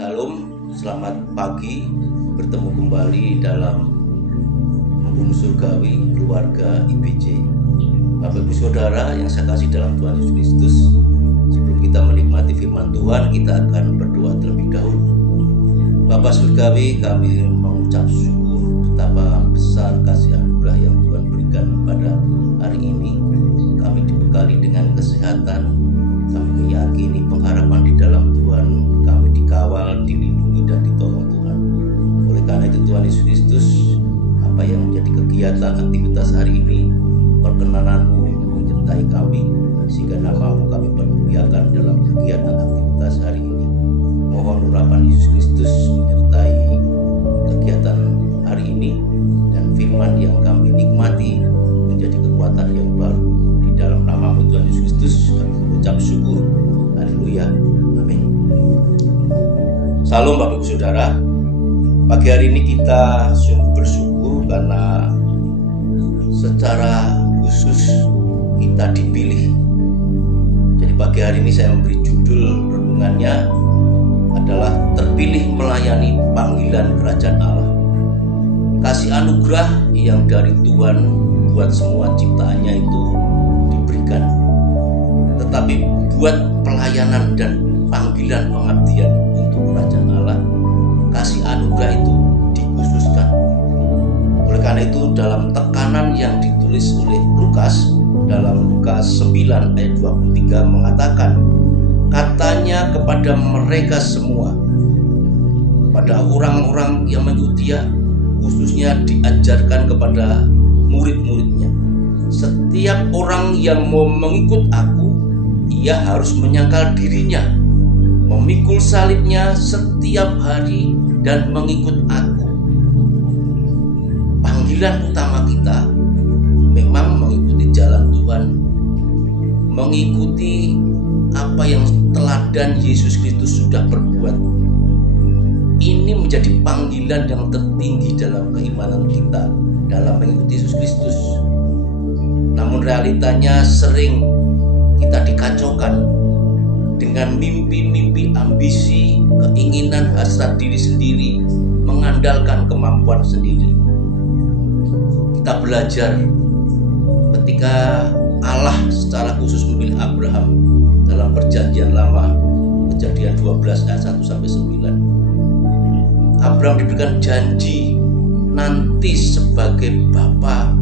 Salam, selamat pagi. Bertemu kembali dalam Embun Surgawi Keluarga IBJ. Bapak Ibu Saudara yang saya kasih dalam Tuhan Yesus Kristus, sebelum kita menikmati firman Tuhan, kita akan berdoa terlebih dahulu. Bapak Surgawi, kami mengucap syukur betapa besar kasih anugerah yang Tuhan berikan pada hari ini. Kami dibekali dengan kesehatan, kami meyakini pengharapan di dalam Tuhan, kami dikawal, dilindungi, dan ditolong Tuhan. Oleh karena itu Tuhan Yesus Kristus, apa yang menjadi kegiatan aktivitas hari ini, perkenanan-Mu menyertai kami, sehingga nama-Mu kami permuliakan dalam kegiatan aktivitas hari ini. Mohon urapan Yesus Kristus menyertai kegiatan hari ini, dan firman yang kami nikmati menjadi kekuatan yang baru. Di dalam nama-Mu Tuhan Yesus Kristus kami mengucap syukur. Haleluya. Amin. Salam Bapak Ibu Saudara. Pagi hari ini kita sungguh bersyukur karena secara khusus kita dipilih. Jadi pagi hari ini saya memberi judul renungannya adalah terpilih melayani panggilan kerajaan Allah. Kasih anugerah yang dari Tuhan buat semua ciptaannya itu diberikan. Tetapi buat pelayanan dan panggilan pengabdian untuk kerajaan Allah, kasih anugerah itu dikhususkan. Oleh karena itu dalam tekanan yang ditulis oleh Lukas, dalam Lukas 9 ayat 23 mengatakan, katanya kepada mereka semua, kepada orang-orang yang mengikuti Dia, khususnya diajarkan kepada murid-muridnya, setiap orang yang mau mengikut aku, ia harus menyangkal dirinya, memikul salibnya setiap hari dan mengikut aku. Panggilan utama kita memang mengikuti jalan Tuhan, mengikuti apa yang teladan Yesus Kristus sudah berbuat. Ini menjadi panggilan yang tertinggi dalam keimanan kita dalam mengikuti Yesus Kristus. Namun realitanya sering kita dikacaukan dengan mimpi-mimpi, ambisi, keinginan, hasrat diri sendiri, mengandalkan kemampuan sendiri. Kita belajar ketika Allah secara khusus memilih Abraham dalam perjanjian lama, Kejadian 12 ayat 1-9. Abraham diberikan janji nanti sebagai bapa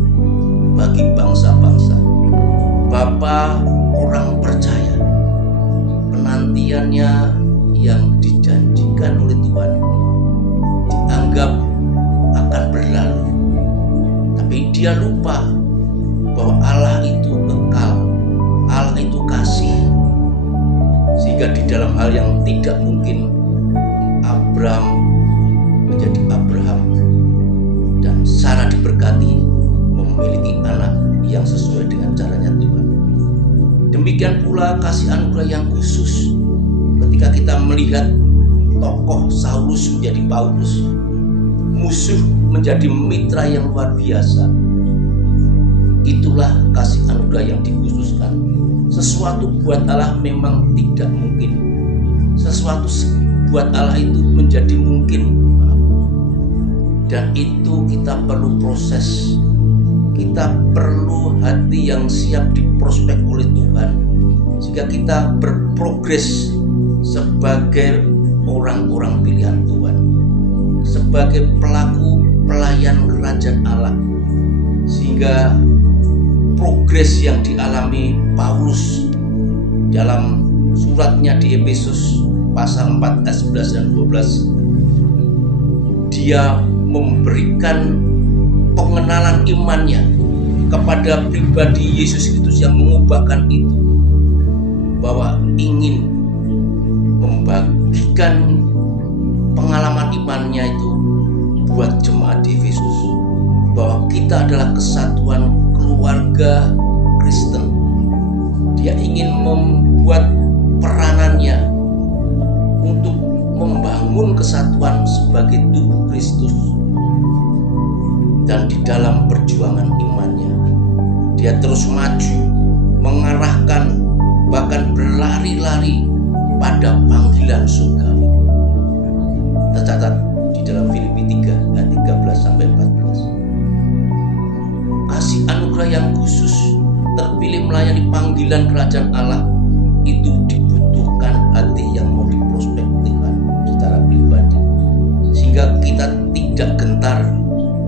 bagi bangsa-bangsa, bapa orang percaya. Penantiannya yang dijanjikan oleh Tuhan dianggap akan berlalu, tapi dia lupa bahwa Allah itu kekal, Allah itu kasih, sehingga di dalam hal yang tidak mungkin Abraham menjadi Abraham, dan Sarah diberkati memiliki anak yang sesuai dengan caranya Tuhan. Demikian pula kasih anugerah yang khusus ketika kita melihat tokoh Saulus menjadi Paulus, musuh menjadi mitra yang luar biasa. Itulah kasih anugerah yang dikhususkan. Sesuatu buat Allah memang tidak mungkin, sesuatu buat Allah itu menjadi mungkin. Dan itu kita perlu proses, kita perlu hati yang siap diprospek oleh Tuhan, sehingga kita berprogres sebagai orang-orang pilihan Tuhan, sebagai pelaku pelayan kerajaan Allah, sehingga progres yang dialami Paulus dalam suratnya di Efesus pasal 4 ayat 11 dan 12, dia memberikan pengenalan imannya kepada pribadi Yesus Kristus yang mengubahkan itu, bahwa ingin membagikan pengalaman imannya itu buat jemaat di Efesus, bahwa kita adalah kesatuan keluarga Kristen. Dia ingin membuat peranannya untuk membangun kesatuan sebagai tubuh Kristus. Dan di dalam perjuangan imannya, dia terus maju, mengarahkan, bahkan berlari-lari pada panggilan surgawi. tercatat di dalam Filipi 3 ayat 13 sampai 14. Kasih anugerah yang khusus, terpilih melayani panggilan kerajaan Allah, itu dibutuhkan hati yang mau diprospek Tuhan secara pribadi, sehingga kita tidak gentar,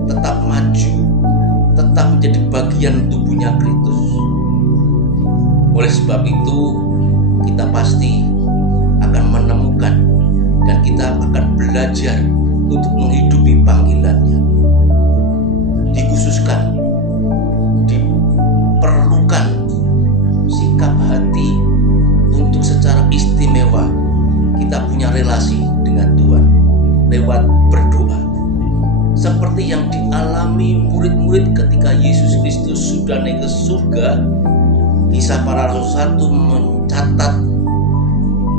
tetap maju, tetap menjadi bagian tubuhnya Kristus. Oleh sebab itu, kita pasti akan menemukan dan kita akan belajar untuk menghidupi panggilannya. Dikhususkan, diperlukan sikap hati untuk secara istimewa kita punya relasi dengan Tuhan lewat berdoa. Seperti yang dialami murid-murid ketika Yesus Kristus sudah naik ke surga. Kisah Para Rasul 1 mencatat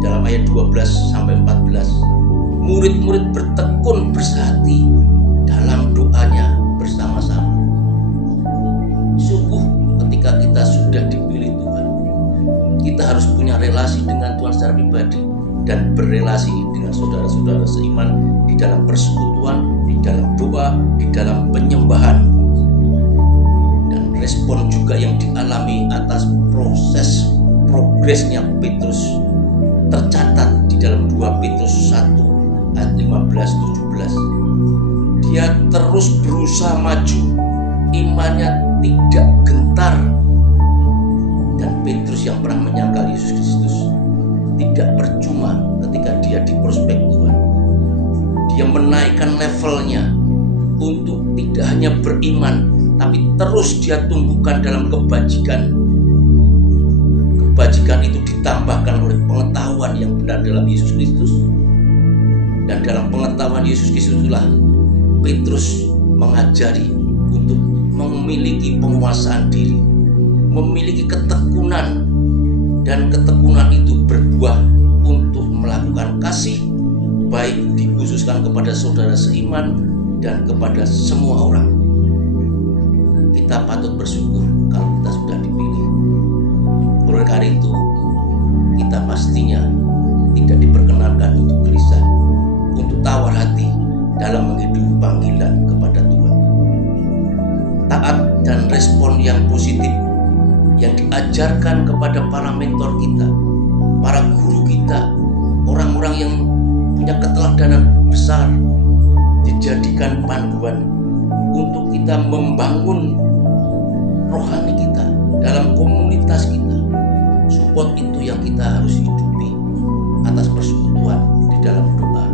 dalam ayat 12 sampai 14, murid-murid bertekun bersehati dalam doanya bersama-sama. Sungguh ketika kita sudah dipilih Tuhan, kita harus punya relasi dengan Tuhan secara pribadi dan berrelasi dengan saudara-saudara seiman di dalam persekutuan, di dalam doa, di dalam penyembahan. Dan respon juga yang dialami atas proses progresnya Petrus tercatat di dalam 2 Petrus 1 ayat 15-17. Dia terus berusaha maju, imannya tidak gentar. Dan Petrus yang pernah menyangkal Yesus Kristus tidak percuma ketika dia diprospek Tuhan. Dia menaikkan levelnya untuk tidak hanya beriman, tapi terus dia tumbuhkan dalam kebajikan. Kebajikan itu ditambahkan oleh pengetahuan yang benar dalam Yesus Kristus. Dan dalam pengetahuan Yesus Kristus itulah Petrus mengajari untuk memiliki penguasaan diri, memiliki ketekunan, dan ketekunan itu berbuah untuk melakukan kasih, baik dikhususkan kepada saudara seiman dan kepada semua orang. Kita patut bersyukur kalau kita sudah dipilih. Oleh karena itu, kita pastinya tidak diperkenankan untuk gelisah, untuk tawar hati dalam menghidupi panggilan kepada Tuhan. Taat dan respon yang positif yang diajarkan kepada para mentor kita, para guru kita, orang-orang yang punya keteladanan besar, dijadikan panduan untuk kita membangun rohani kita dalam komunitas kita. Support itu yang kita harus hidupi atas persekutuan di dalam doa,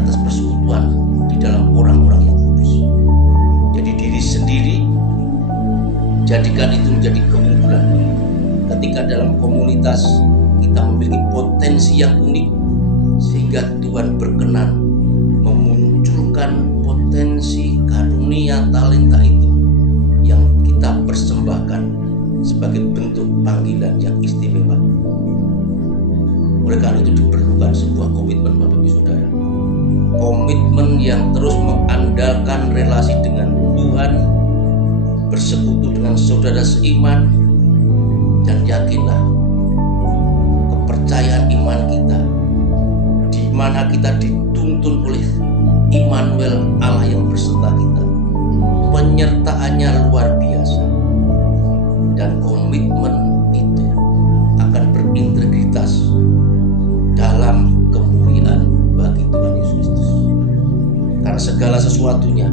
atas persekutuan di dalam orang-orang yang kudus. Jadi diri sendiri, jadikan itu menjadi keunggulan. Ketika dalam komunitas kita memiliki potensi yang unik, sehingga Tuhan berkenan memunculkan potensi karunia talenta itu yang kita persembahkan sebagai bentuk panggilan yang istimewa. Oleh karena itu diperlukan sebuah komitmen Bapak Ibu Saudara. Komitmen yang terus mengandalkan relasi dengan Tuhan, bersekutu dengan saudara seiman, dan yakinlah kepercayaan iman kita, di mana kita dituntun oleh Immanuel, Allah yang berserta kita. Penyertaannya luar biasa, dan komitmen itu akan berintegritas dalam kemuliaan bagi Tuhan Yesus Kristus. Karena segala sesuatunya